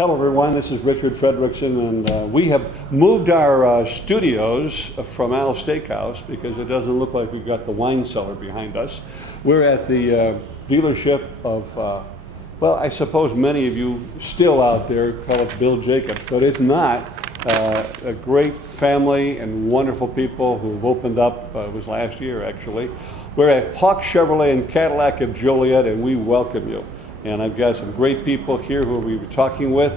Hello everyone, this is Richard Fredrickson, and we have moved our studios from Al's Steakhouse because it doesn't look like we've got the wine cellar behind us. We're at the dealership of, well, I suppose many of you still out there call it Bill Jacobs, but it's not. A great family and wonderful people who've opened up, it was last year actually. We're at Hawk Chevrolet and Cadillac of Joliet, and we welcome you. And I've got some great people here who we'll be talking with.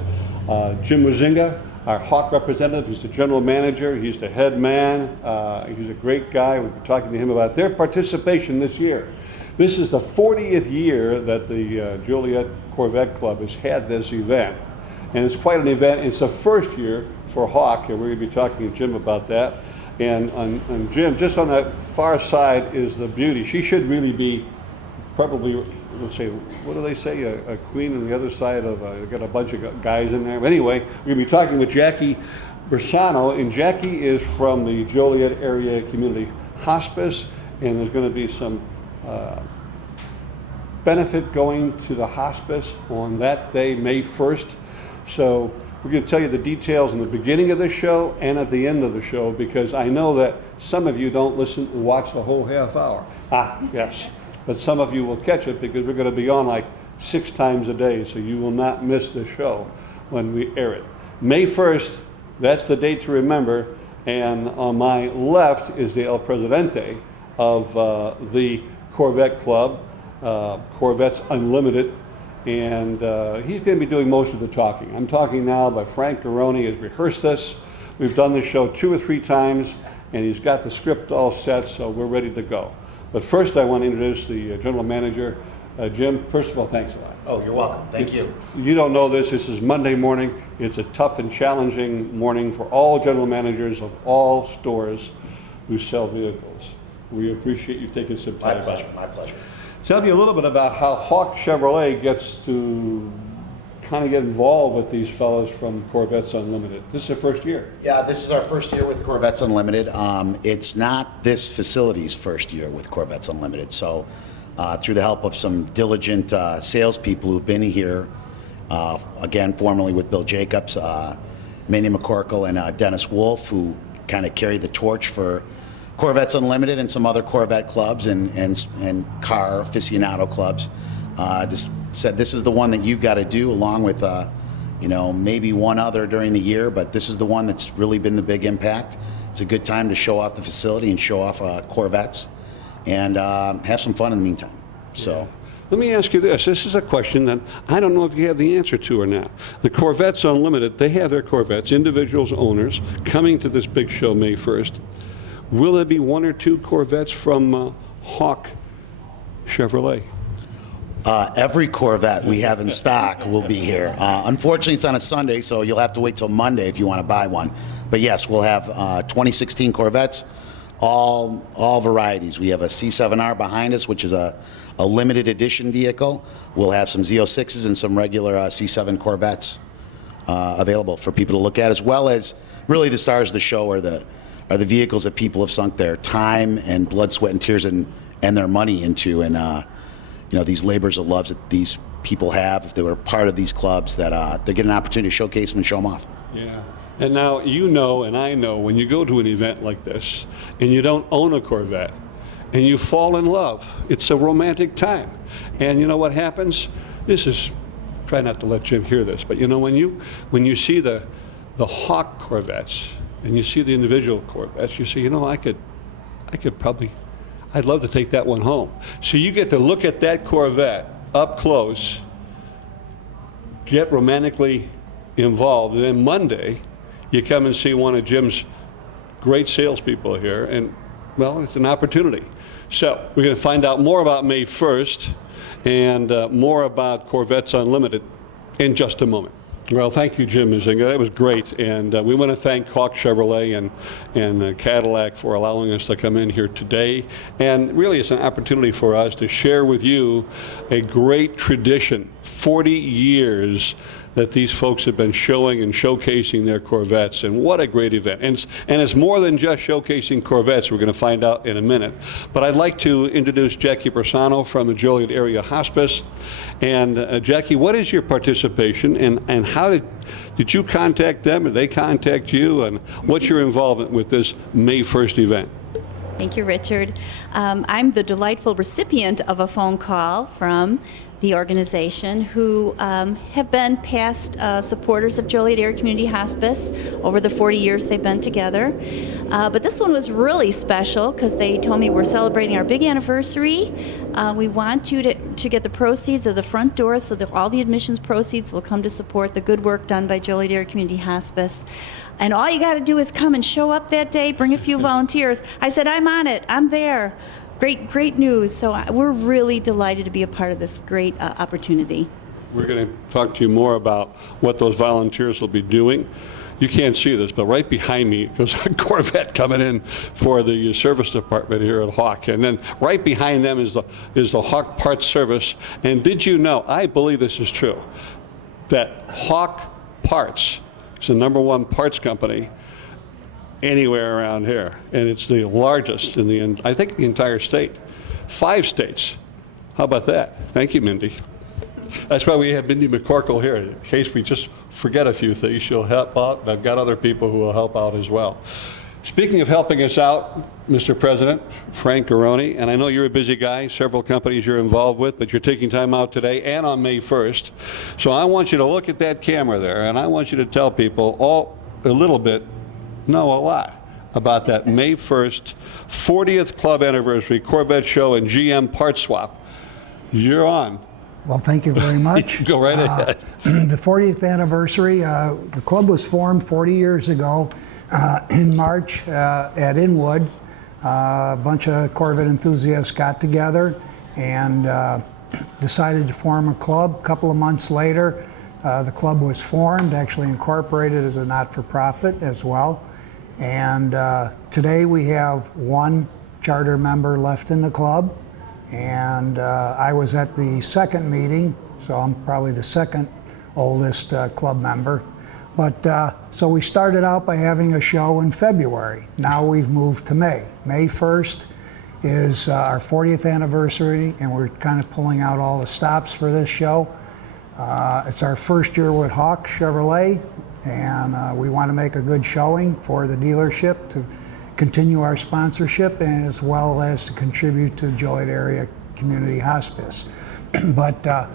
Jim Muzinga, our Hawk representative. He's the general manager. He's the head man. He's a great guy. We'll be talking to him about their participation this year. This is the 40th year that the Joliet Corvette Club has had this event. And it's quite an event. It's the first year for Hawk, and we're going to be talking to Jim about that. And on Jim, just on the far side is the beauty. She should really be probably, let's say, what do they say, a queen on the other side of, got a bunch of guys in there. But anyway, we're going to be talking with Jackie Bersano, and Jackie is from the Joliet Area Community Hospice, and there's going to be some benefit going to the hospice on that day, May 1st. So we're going to tell you the details in the beginning of the show and at the end of the show, because I know that some of you don't listen and watch the whole half hour. Yes. But some of you will catch it because we're going to be on like 6 times a day, so you will not miss the show when we air it. May 1st, that's the date to remember, and on my left is the El Presidente of the Corvette Club, Corvettes Unlimited, and he's going to be doing most of the talking. I'm talking now, but Frank Garoni has rehearsed this. We've done this show 2 or 3 times, and he's got the script all set, so we're ready to go. But first, I want to introduce the general manager, Jim. First of all, thanks a lot. Oh, you're welcome. Thank you. You don't know this. This is Monday morning. It's a tough and challenging morning for all general managers of all stores who sell vehicles. We appreciate you taking some time. My pleasure. My pleasure. Tell me a little bit about how Hawk Chevrolet gets to kind of get involved with these fellows from Corvettes Unlimited. This is their first year. Yeah, this is our first year with Corvettes Unlimited. It's not this facility's first year with Corvettes Unlimited. So through the help of some diligent salespeople who've been here, again, formerly with Bill Jacobs, Manny McCorkle and Dennis Wolf, who kind of carry the torch for Corvettes Unlimited and some other Corvette clubs and car aficionado clubs, just said this is the one that you've got to do, along with maybe one other during the year, but this is the one that's really been the big impact. It's a good time to show off the facility and show off Corvettes and have some fun in the meantime. So let me ask you this. This is a question that I don't know if you have the answer to or not. The Corvettes Unlimited, they have their Corvettes, individuals, owners, coming to this big show May 1st. Will there be 1 or 2 Corvettes from Hawk Chevrolet? Every Corvette we have in stock will be here. Unfortunately, it's on a Sunday, so you'll have to wait till Monday if you want to buy one. But yes, we'll have 2016 Corvettes, all varieties. We have a C7R behind us, which is a limited edition vehicle. We'll have some Z06s and some regular C7 Corvettes available for people to look at, as well as really the stars of the show are the vehicles that people have sunk their time and blood, sweat, and tears and their money into, and these labors of love that these people have. They were part of these clubs that they get an opportunity to showcase them and show them off. Yeah. And now you know, and I know, when you go to an event like this and you don't own a Corvette and you fall in love, it's a romantic time. And you know what happens? Try not to let Jim hear this, but when you see the Hawk Corvettes and you see the individual Corvettes, you say, I'd love to take that one home. So you get to look at that Corvette up close, get romantically involved, and then Monday you come and see one of Jim's great salespeople here, and well, it's an opportunity. So we're going to find out more about May 1st and more about Corvettes Unlimited in just a moment. Well, thank you, Jim Muzinga. That was great, and we want to thank Hawk Chevrolet and Cadillac for allowing us to come in here today. And really, it's an opportunity for us to share with you a great tradition 40 years that these folks have been showing and showcasing their Corvettes, and what a great event. And it's more than just showcasing Corvettes, we're going to find out in a minute. But I'd like to introduce Jackie Persano from the Joliet Area Hospice. And Jackie, what is your participation, and how did you contact them, or they contact you, and what's your involvement with this May 1st event? Thank you, Richard. I'm the delightful recipient of a phone call from the organization, who have been past supporters of Joliet Area Community Hospice over the 40 years they've been together. But this one was really special because they told me we're celebrating our big anniversary. We want you to get the proceeds of the front door, so that all the admissions proceeds will come to support the good work done by Joliet Area Community Hospice. And all you got to do is come and show up that day, bring a few volunteers. I said, I'm on it, I'm there. Great news. So we're really delighted to be a part of this great opportunity. We're going to talk to you more about what those volunteers will be doing. You can't see this, but right behind me goes a Corvette coming in for the service department here at Hawk. And then right behind them is the Hawk Parts Service. And did you know, I believe this is true, that Hawk Parts is the #1 parts company anywhere around here, and it's the largest in I think the entire state. 5 states. How about that? Thank you, Mindy. That's why we have Mindy McCorkle here. In case we just forget a few things, she'll help out, and I've got other people who will help out as well. Speaking of helping us out, Mr. President, Frank Garoni, and I know you're a busy guy, several companies you're involved with, but you're taking time out today and on May 1st. So I want you to look at that camera there, and I want you to tell people a little bit, no, a lot, about that May 1st 40th club anniversary Corvette show and GM part swap. You're on. Well, thank you very much. Go right ahead. The 40th anniversary, the club was formed 40 years ago in March at Inwood. A bunch of Corvette enthusiasts got together and decided to form a club. A couple of months later, the club was formed, actually incorporated as a not-for-profit as well. And today we have 1 charter member left in the club. And I was at the second meeting, so I'm probably the second oldest club member. But so we started out by having a show in February. Now we've moved to May. May 1st is our 40th anniversary, and we're kind of pulling out all the stops for this show. It's our first year with Hawk Chevrolet, and we want to make a good showing for the dealership to continue our sponsorship, and as well as to contribute to Joliet Area Community Hospice. But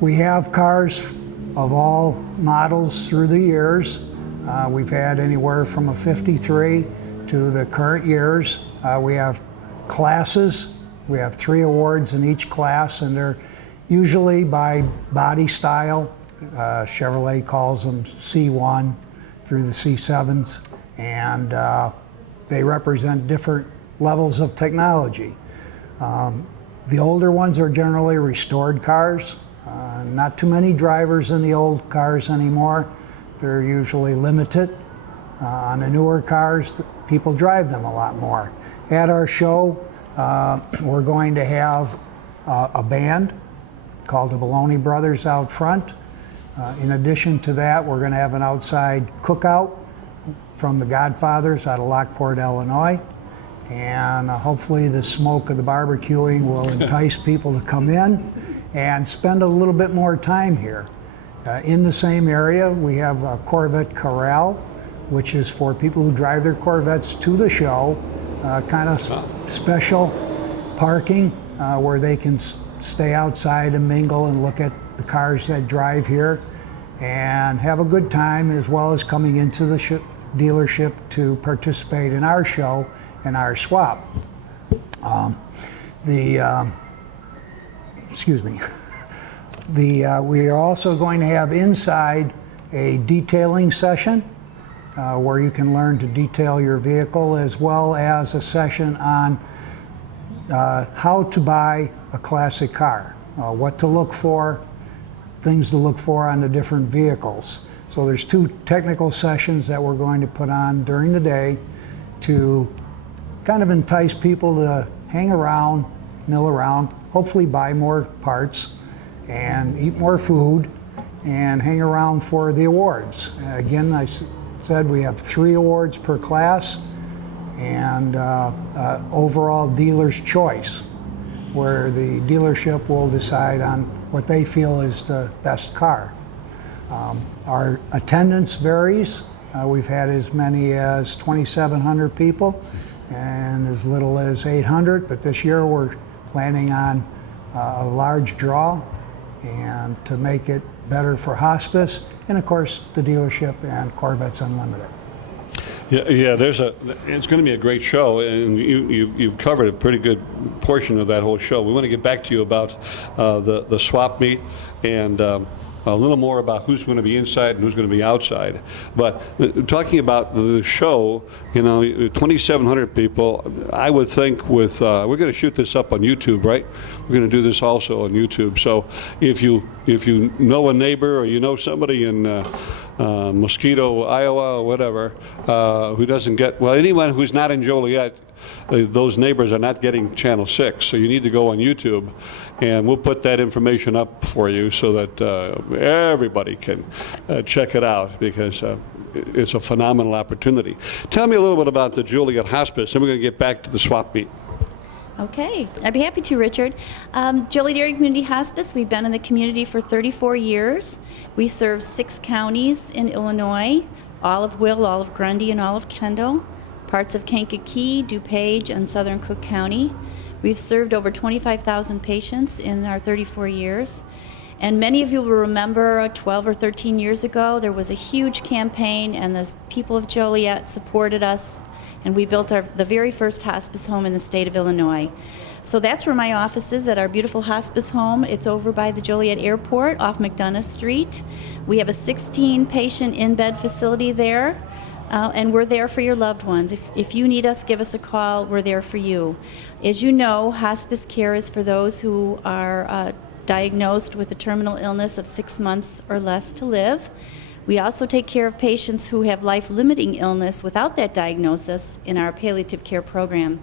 we have cars of all models through the years. We've had anywhere from a 53 to the current years. We have classes. We have 3 awards in each class, and they're usually by body style. Chevrolet calls them C1 through the C7s, and they represent different levels of technology. The older ones are generally restored cars. Not too many drivers in the old cars anymore. They're usually limited. On the newer cars, people drive them a lot more. At our show, we're going to have a band called the Baloney Brothers out front. In addition to that, we're going to have an outside cookout from the Godfathers out of Lockport, Illinois. And hopefully the smoke of the barbecuing will entice people to come in and spend a little bit more time here. In the same area, we have a Corvette Corral, which is for people who drive their Corvettes to the show, kind of special parking where they can stay outside and mingle and look at the cars that drive here and have a good time, as well as coming into the dealership to participate in our show and our swap. We are also going to have inside a detailing session where you can learn to detail your vehicle, as well as a session on how to buy a classic car, what to look for, things to look for on the different vehicles. So there's 2 technical sessions that we're going to put on during the day to kind of entice people to hang around, mill around, hopefully buy more parts, and eat more food and hang around for the awards. Again, I said we have 3 awards per class, and overall dealer's choice, where the dealership will decide on what they feel is the best car. Our attendance varies. We've had as many as 2,700 people and as little as 800, but this year we're planning on a large draw and to make it better for Hospice, and of course the dealership and Corvettes Unlimited. Yeah, it's going to be a great show, and you've covered a pretty good portion of that whole show. We want to get back to you about the swap meet and a little more about who's going to be inside and who's going to be outside. But talking about the show, 2,700 people, I would think we're going to shoot this up on YouTube, right? We're going to do this also on YouTube. So if you know a neighbor or you know somebody in Mosquito, Iowa, or whatever, who doesn't get, well, anyone who's not in Joliet, those neighbors are not getting Channel 6, so you need to go on YouTube, and we'll put that information up for you so that everybody can check it out, because it's a phenomenal opportunity. Tell me a little bit about the Joliet Hospice, and we're going to get back to the swap meet. Okay, I'd be happy to, Richard. Joliet Area Community Hospice, we've been in the community for 34 years. We serve 6 counties in Illinois, all of Will, all of Grundy, and all of Kendall, parts of Kankakee, DuPage, and southern Cook County. We've served over 25,000 patients in our 34 years. And many of you will remember 12 or 13 years ago, there was a huge campaign, and the people of Joliet supported us, and we built the very first hospice home in the state of Illinois. So that's where my office is, at our beautiful hospice home. It's over by the Joliet Airport off McDonough Street. We have a 16-patient in-bed facility there. And we're there for your loved ones. If you need us, give us a call. We're there for you. As you know, hospice care is for those who are diagnosed with a terminal illness of 6 months or less to live. We also take care of patients who have life-limiting illness without that diagnosis in our palliative care program.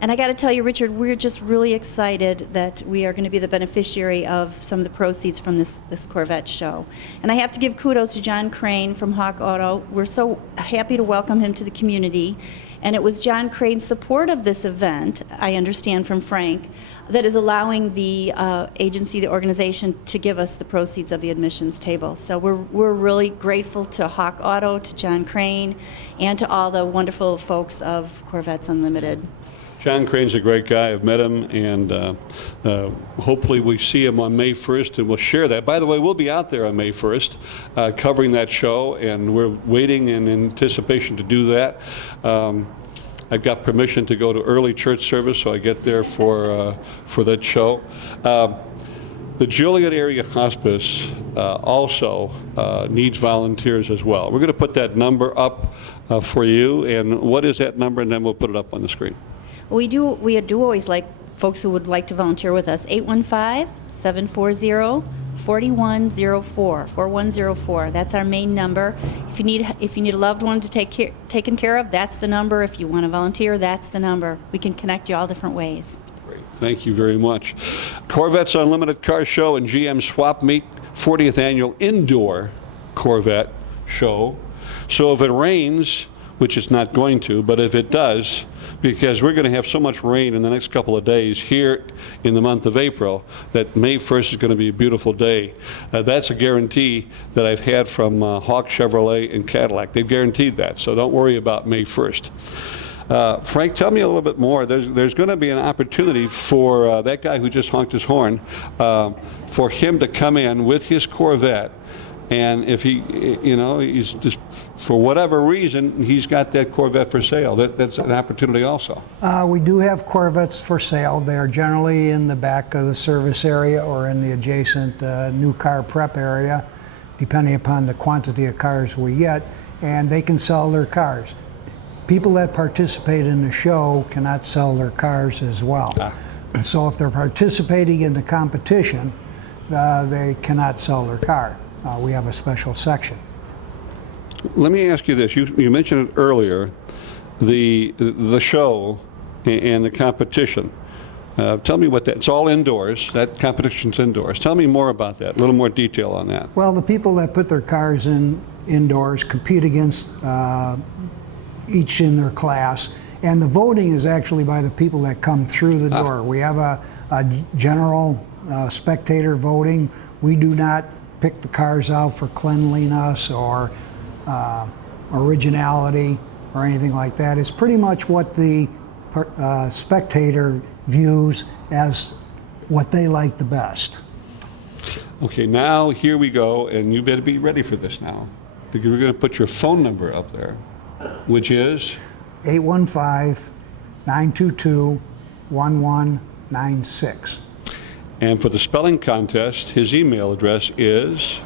And I got to tell you, Richard, we're just really excited that we are going to be the beneficiary of some of the proceeds from this Corvette show. And I have to give kudos to John Crane from Hawk Auto. We're so happy to welcome him to the community. And it was John Crane's support of this event, I understand from Frank, that is allowing the agency, the organization, to give us the proceeds of the admissions table. So we're really grateful to Hawk Auto, to John Crane, and to all the wonderful folks of Corvettes Unlimited. John Crane's a great guy. I've met him, and hopefully we see him on May 1st, and we'll share that. By the way, we'll be out there on May 1st covering that show, and we're waiting in anticipation to do that. I've got permission to go to early church service, so I get there for that show. The Joliet Area Hospice also needs volunteers as well. We're going to put that number up for you, and what is that number, and then we'll put it up on the screen. We do always like folks who would like to volunteer with us. 815-740-4104. That's our main number. If you need a loved one to taken care of, that's the number. If you want to volunteer, that's the number. We can connect you all different ways. Great. Thank you very much. Corvettes Unlimited Car Show and GM Swap Meet, 40th Annual Indoor Corvette Show. So if it rains, which it's not going to, but if it does, because we're going to have so much rain in the next couple of days here in the month of April, that May 1st is going to be a beautiful day. That's a guarantee that I've had from Hawk Chevrolet and Cadillac. They've guaranteed that, so don't worry about May 1st. Frank, tell me a little bit more. There's going to be an opportunity for that guy who just honked his horn, for him to come in with his Corvette. And if he, he's just, for whatever reason, he's got that Corvette for sale. That's an opportunity also. We do have Corvettes for sale. They are generally in the back of the service area or in the adjacent new car prep area, depending upon the quantity of cars we get, and they can sell their cars. People that participate in the show cannot sell their cars as well. So if they're participating in the competition, they cannot sell their car. We have a special section. Let me ask you this. You mentioned it earlier, the show and the competition. Tell me what that, it's all indoors, that competition's indoors. Tell me more about that, a little more detail on that. Well, the people that put their cars indoors compete against each in their class, and the voting is actually by the people that come through the door. We have a general spectator voting. We do not pick the cars out for cleanliness or originality or anything like that. It's pretty much what the spectator views as what they like the best. Okay, now here we go, and you better be ready for this now, because we're going to put your phone number up there, which is 815-922-1196. And for the spelling contest, his email address is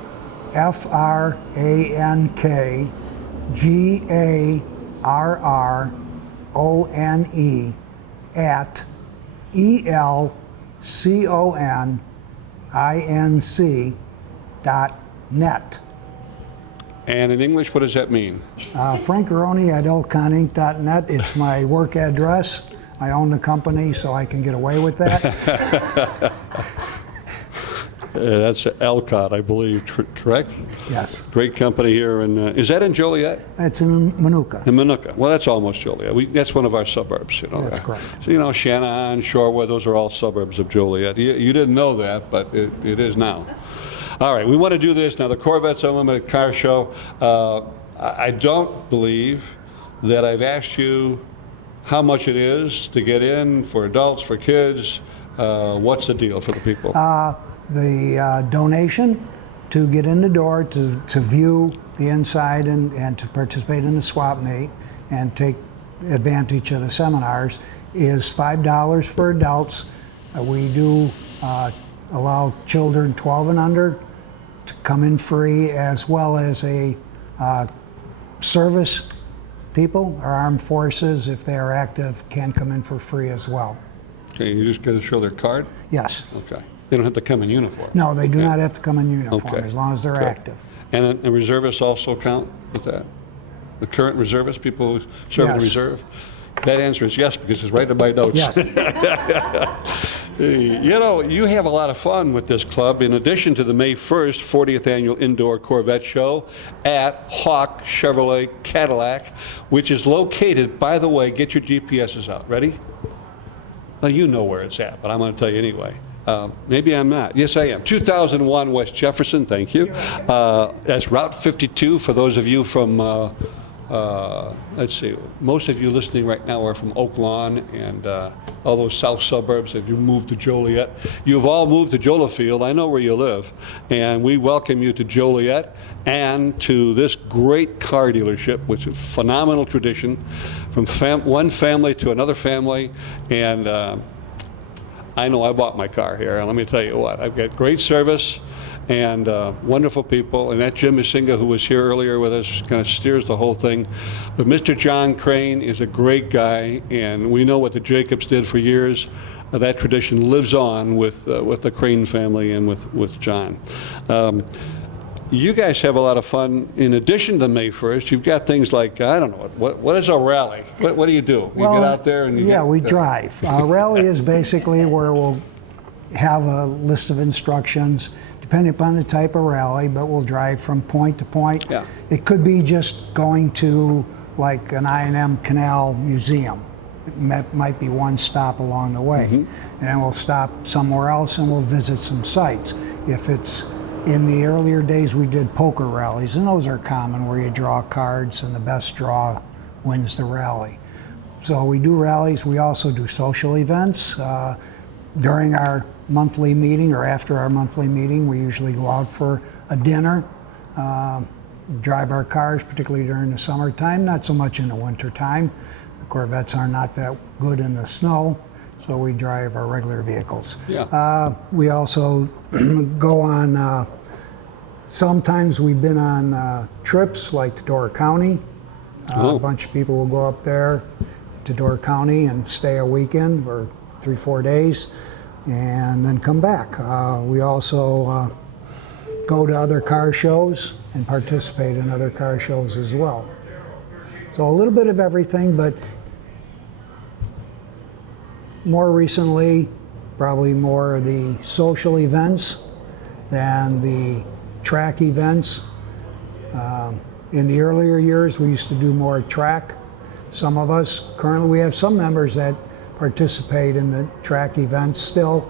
FRANKGARRONE at ELCONINC.net. and in English, what does that mean? Frankaroni at elconinc.net. It's my work address. I own the company, so I can get away with that. That's Elcott, I believe, correct? Yes. Great company here, and is that in Joliet? It's in Manuka. In Manuka. Well, that's almost Joliet. That's one of our suburbs. You know. That's correct. So, you know, Shannon, Shorewood, those are all suburbs of Joliet. You didn't know that, but it is now. All right, we want to do this now. The Corvettes Unlimited Car Show. I don't believe that I've asked you how much it is to get in for adults, for kids. What's the deal for the people? The donation to get in the door, to view the inside and to participate in the swap meet and take advantage of the seminars is $5 for adults. We do allow children 12 and under to come in free, as well as a service people or armed forces, if they are active, can come in for free as well. Okay, you just got to show their card? Yes. Okay. They don't have to come in uniform? No, they do not have to come in uniform, Okay. as long as they're Good. active. And reservists also count with that? The current reservists, people who serve in the Yes. reserve? That answer is yes, because it's right in my notes. Yes. You know, you have a lot of fun with this club. In addition to the May 1st 40th Annual Indoor Corvette Show at Hawk Chevrolet Cadillac, which is located, by the way, get your GPSs out. Ready? Well, you know where it's at, but I'm going to tell you anyway. Maybe I'm not. Yes, I am. 2001 West Jefferson, thank you. That's Route 52 for those of you from, let's see, most of you listening right now are from Oak Lawn and all those south suburbs that you moved to Joliet. You've all moved to Joliet. I know where you live. And we welcome you to Joliet and to this great car dealership, which is a phenomenal tradition, from one family to another family. And I know I bought my car here, and let me tell you what, I've got great service and wonderful people, and that Jim Masinga, who was here earlier with us, kind of steers the whole thing. But Mr. John Crane is a great guy, and we know what the Jacobs did for years. That tradition lives on with the Crane family and with John. You guys have a lot of fun. In addition to May 1st, you've got things like, I don't know, what is a rally? What do you do? You get out there and we drive. A rally is basically where we'll have a list of instructions, depending upon the type of rally, but we'll drive from point to point. Yeah. It could be just going to like an I&M Canal Museum. It might be one stop along the way. And then we'll stop somewhere else and we'll visit some sites. If it's in the earlier days, we did poker rallies, and those are common, where you draw cards and the best draw wins the rally. So we do rallies. We also do social events. During our monthly meeting or after our monthly meeting, we usually go out for a dinner, drive our cars, particularly during the summertime, not so much in the wintertime. The Corvettes are not that good in the snow, so we drive our regular vehicles. Yeah. We also go on, sometimes we've been on trips like to Door County. A bunch of people will go up there to Door County and stay a weekend or 3-4 days and then come back. We also go to other car shows and participate in other car shows as well. So a little bit of everything, but more recently probably more of the social events than the track events. In the earlier years, we used to do more track. Some of us, currently we have some members that participate in the track events still.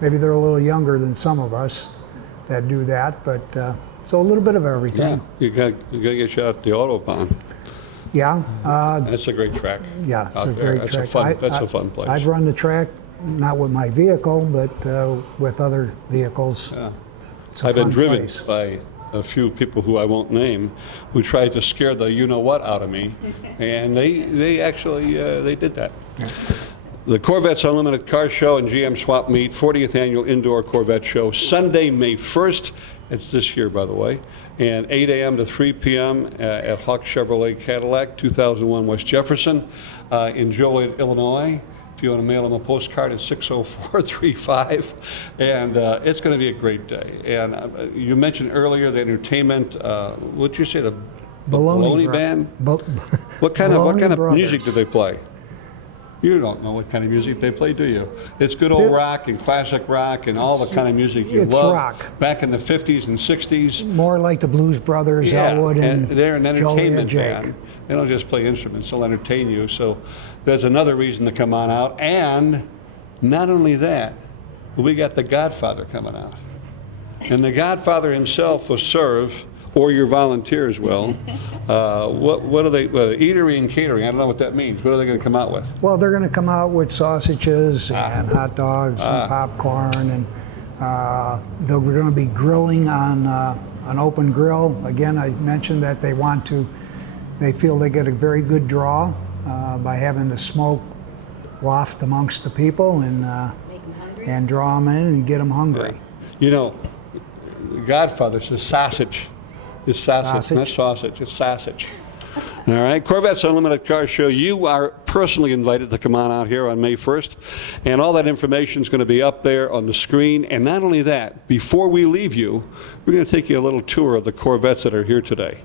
Maybe they're a little younger than some of us that do that, but so a little bit of everything. Yeah, you got to get you out the Autobahn. Yeah. That's a great track. Yeah, it's out a there. great That's track. That's a fun place. I've run the track, not with my vehicle, but with other vehicles. Yeah. It's a I've been fun driven place. by a few people who I won't name, who tried to scare the you-know-what out of me, and they actually they did that. Yeah. The Corvettes Unlimited Car Show and GM Swap Meet, 40th Annual Indoor Corvette Show, Sunday, May 1st. It's this year, by the way, and 8 a.m. to 3 p.m. At Hawk Chevrolet Cadillac, 2001 West Jefferson, in Joliet, Illinois. If you want to mail them a postcard, it's 60435, and it's going to be a great day. And you mentioned earlier the entertainment. What did you say? The Baloney Band. What kind of music do they play? You don't know what kind of music they play, do you? It's good old rock and classic rock and all the kind of music you it's love. rock. Back in the 50s and 60s. More like the Blues Brothers, Elwood, and they're an entertainment Joliet band. They don't just play instruments, they'll entertain you. So there's another reason to come on out. And not only that, we got the Godfather coming out. And the Godfather himself will serve, or your volunteers will. What are they, eatery and catering, I don't know what that means. What are they going to come out with? Well, they're going to come out with sausages and hot dogs and popcorn, and they're going to be grilling on an open grill. Again, I mentioned that they feel they get a very good draw by having the smoke waft amongst the people and draw them in and get them hungry. You know, Godfather says sausage. It's sausage, not sausage. It's sausage. All right, Corvettes Unlimited Car Show. You are personally invited to come on out here on May 1st, and all that information is going to be up there on the screen. And not only that, before we leave you, we're going to take you a little tour of the Corvettes that are here today.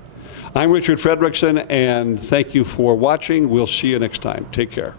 I'm Richard Fredrickson, and thank you for watching. We'll see you next time. Take care.